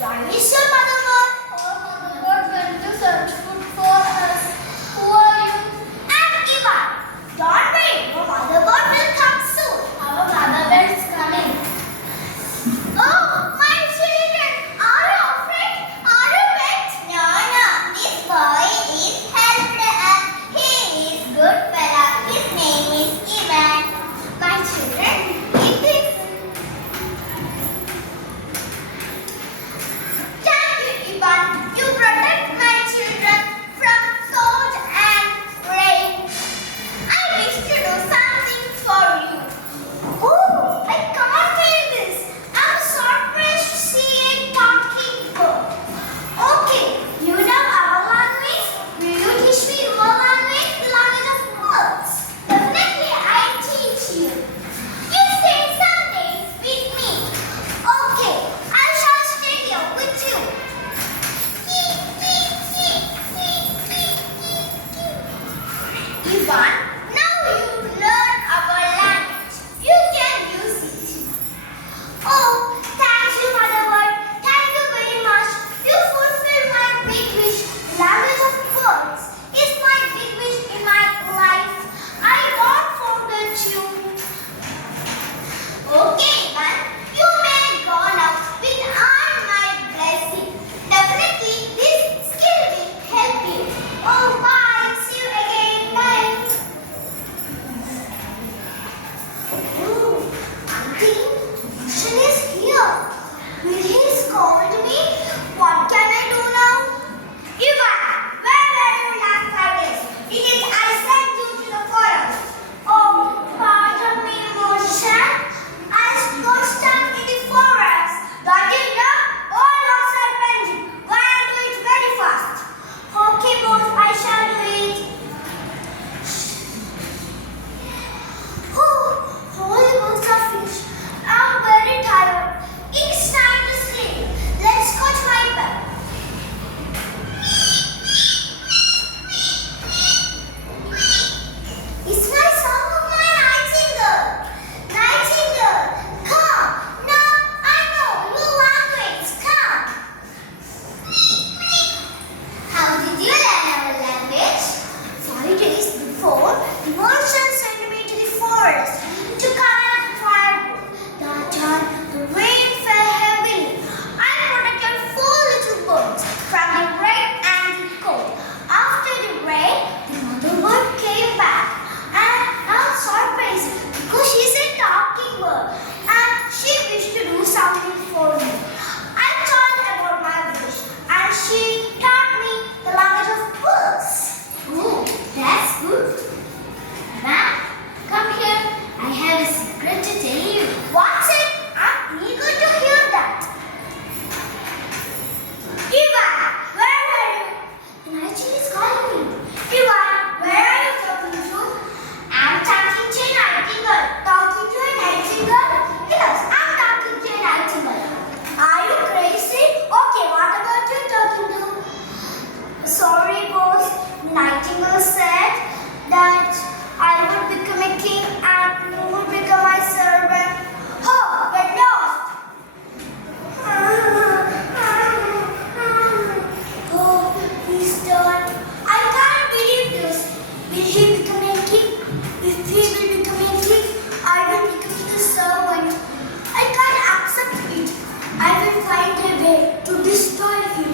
Why is your mother gone? Our mother went to search food for us. Who are you? I'm Ivan. Don't worry, your mother bird will come soon. Our mother bird is coming. Oh, my children, are you afraid? Are you wet? No, no, this boy is helpless. He is good fella. His name is Ivan. My children, eat this. Thank you, Ivan. You protect my children from cold and rain. I wish to do something for you. Oh, I can't believe this. I'm surprised to see a talking bird. Okay, you know our language. Will you teach me your language, the language of birds? Definitely, I'll teach you. You stay some days with me. Okay, I shall stay here with you. Ivan, now you learn our language. You can use it. Oh, thank you, Mother Bird. Thank you very much. You fulfilled my big wish. Language of birds is my big wish in my life. I won't forget you. Okay, Ivan, you may go now with all my blessing. Definitely, this skill will help you. Oh, bye. See you again. Bye. Oh, Auntie, Roshan is here. Will he scold me? What can I do now? Ivan, where were you last 5 days? Because I sent you to the forest. Oh, pardon me, Roshan. I got stuck in the forest. Don't you know? All roads are bending. Go and do it very fast. Okay, boss, I shall do it. Oh, holy bunch of fish. I'm very tired. It's time to sleep. Let's go to my bed. It's my song of my nightingale. Nightingale, come. Now I know your language. Come. How did you learn our language? 5 days before, the merchant sent me to the forest to collect firewood. That time, the rain fell heavily. I protected 4 little birds from the rain and the cold. After the rain, the mother bird came back, and I'm surprised because she's a talking bird and she wished to do something for me. I told about my wish, and she taught me the language of birds. Oh, that's good. Ma'am, come here. I have a secret to tell you. What's it? I'm eager to hear that. Ivan, where are you? The nightingale is calling me. Ivan, where are you talking to? I'm talking to a nightingale. Talking to a nightingale? Yes, I'm talking to a nightingale. Are you crazy? Okay, what about you talking to? Sorry, boss. Nightingale said that I would become a king and you would become my servant. Oh, get lost! Oh, he's done. I can't believe this. Will he become a king? If he will become a king, I will become his servant. I can't accept it. I will find a way to destroy him.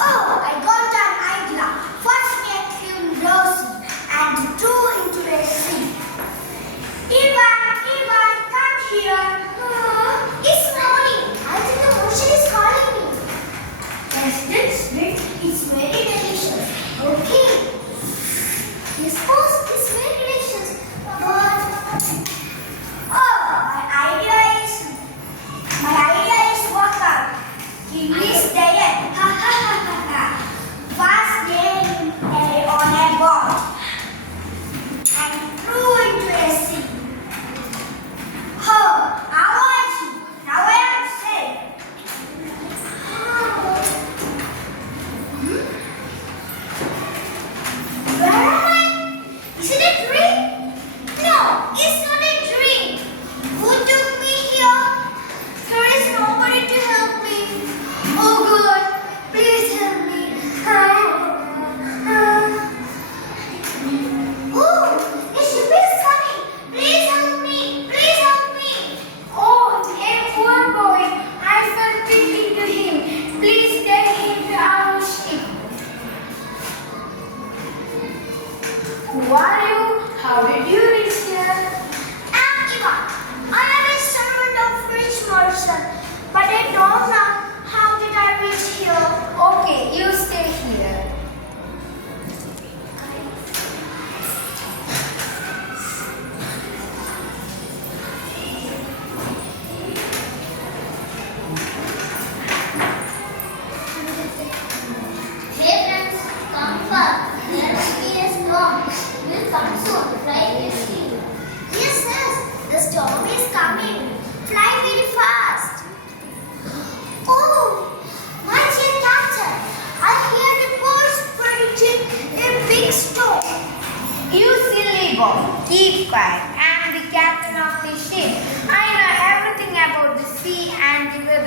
Oh, I got an idea.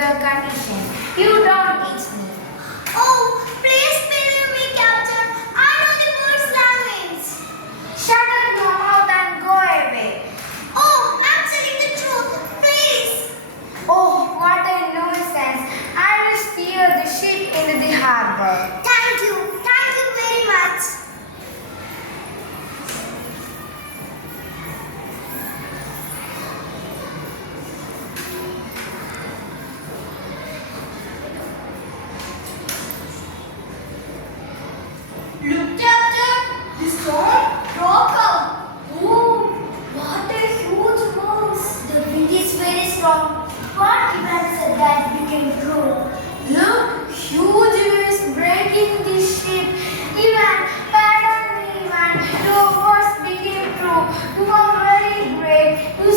the condition. You don't teach me. Oh, please believe me, Captain. I know the bird's language. Shut up your mouth and go away. Oh, I'm telling the truth. Please. Oh, what a nuisance. I will steer the ship into the harbor. Thank you. Thank you very much. Look, Captain, the storm broke out. Oh, what a huge mouse. The wind is very strong. What Ivan said that became true. Look, huge waves breaking the ship. Ivan, pardon me, Ivan. Your words became true. You are very great. You